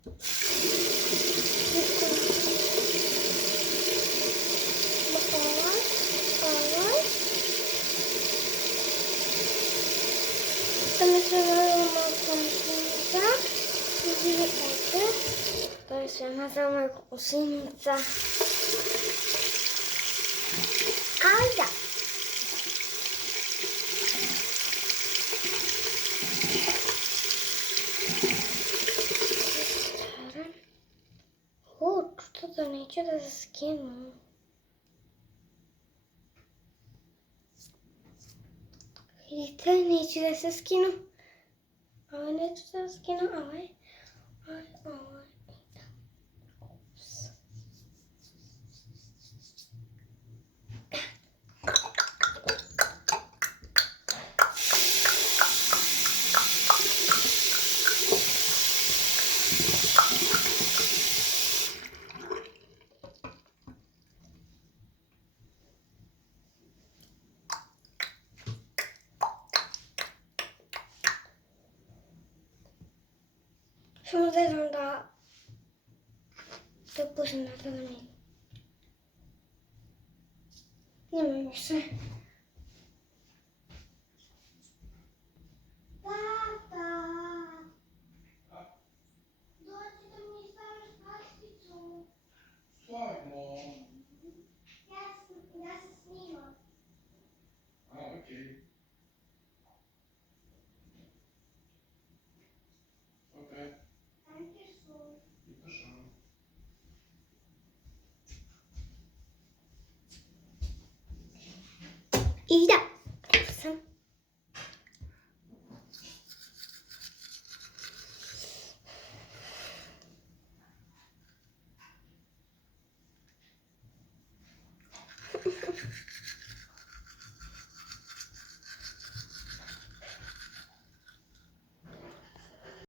To jest mała gusienica. A ja. О, что-то ничего скинул. Видите, ничего се скинул. Ой, ничего се скинул. Ой. Som det som da to później na to mnie. Nie mam jeszcze. Tata! Dojdzie do mnie stawiasz plasticą. Tak, no. Ja się snimam. A, okej. Okej. Dankeschön. Bitte schön. Ida!